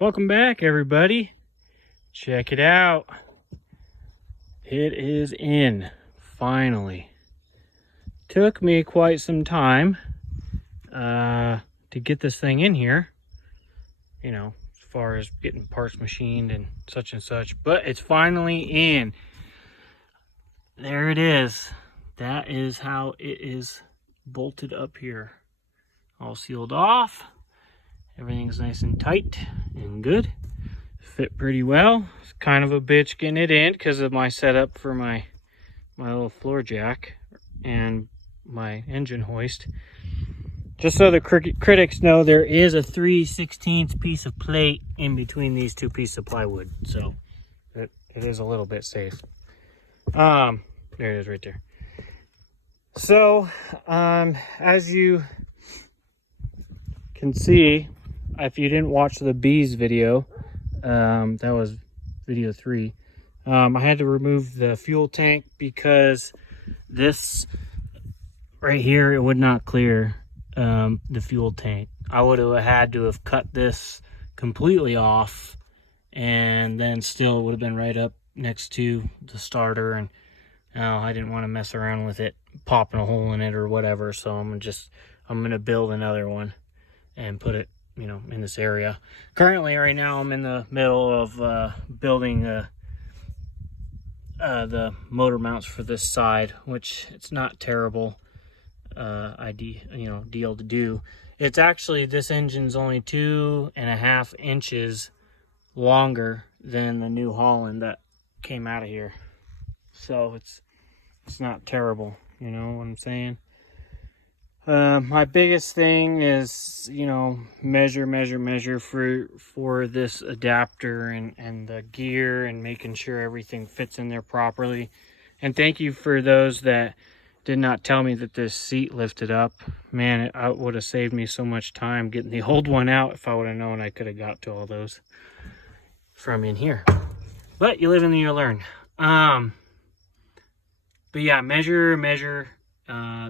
Welcome back, everybody. Check it out. It is in, finally. Took me quite some time to get this thing in here, you know, as far as getting parts machined and such, but it's finally in. There it is. That is how it is bolted up here. All sealed off. Everything's nice and tight and good. Fit pretty well. It's kind of a bitch getting it in because of my setup for my little floor jack and my engine hoist. Just so the critics know, there is a 3/16 piece of plate in between these two pieces of plywood, so it is a little bit safe. There it is right there. So as you can see, if you didn't watch the bees video, that was video 3. I had to remove the fuel tank because this right here, it would not clear the fuel tank. I would have had to have cut this completely off, and then still would have been right up next to the starter, and I didn't want to mess around with it, popping a hole in it or whatever. So I'm gonna build another one and put it, you know, in this area. Currently, right now, I'm in the middle of building the motor mounts for this side, which it's not terrible deal to do. It's actually, this engine's only 2.5 inches longer than the New Holland that came out of here, so it's not terrible, you know what I'm saying. My biggest thing is, you know, measure for this adapter and the gear, and making sure everything fits in there properly. And thank you for those that did not tell me that this seat lifted up. Man, it would have saved me so much time getting the old one out. If I would have known, I could have got to all those from in here. But you live and you learn. But yeah, measure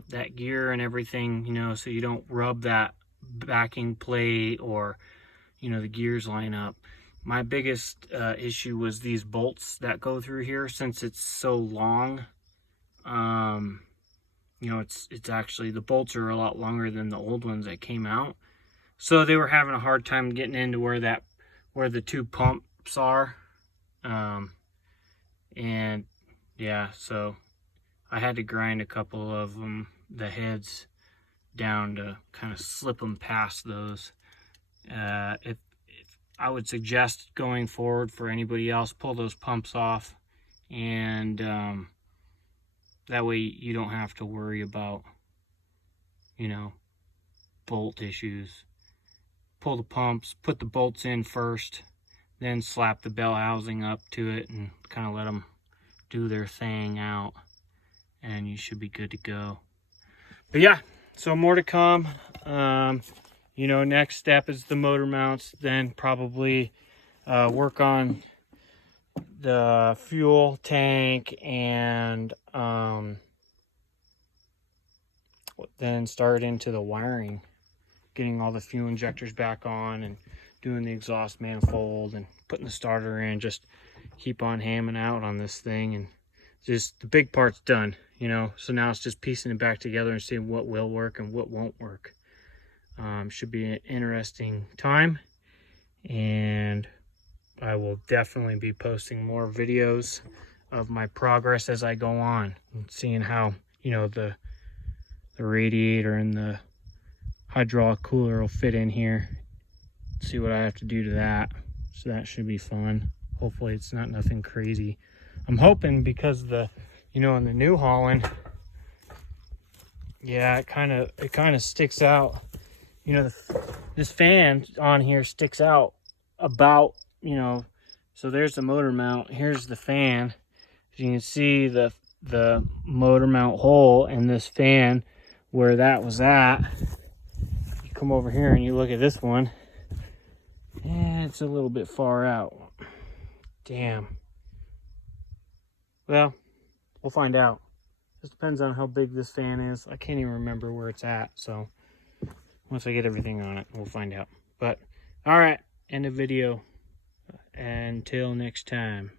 that gear and everything, you know, so you don't rub that backing plate, or, you know, the gears line up. My biggest issue was these bolts that go through here. Since it's so long, you know, it's actually, the bolts are a lot longer than the old ones that came out, so they were having a hard time getting into where the two pumps are. And yeah, so I had to grind a couple of them, the heads, down to kind of slip them past those. If I would suggest going forward for anybody else, pull those pumps off, and that way you don't have to worry about, you know, bolt issues. Pull the pumps, put the bolts in first, then slap the bell housing up to it and kind of let them do their thing out, and you should be good to go. But yeah, so more to come. You know, next step is the motor mounts, then probably work on the fuel tank, and then start into the wiring, getting all the fuel injectors back on, and doing the exhaust manifold, and putting the starter in. Just keep on hamming out on this thing, and just the big part's done, you know. So now it's just piecing it back together and seeing what will work and what won't work. Should be an interesting time, and I will definitely be posting more videos of my progress as I go on, and seeing how, you know, the radiator and the hydraulic cooler will fit in here. See what I have to do to that. So that should be fun. Hopefully it's not nothing crazy. I'm hoping, because you know, in the New Holland, yeah, it kind of sticks out. You know, this fan on here sticks out about, you know, so there's the motor mount, here's the fan. As you can see, the motor mount hole and this fan where that was at. You come over here and you look at this one, and it's a little bit far out. Damn. Well, we'll find out. Just depends on how big this fan is. I can't even remember where it's at, so once I get everything on it, we'll find out. But all right, end the video. Until next time.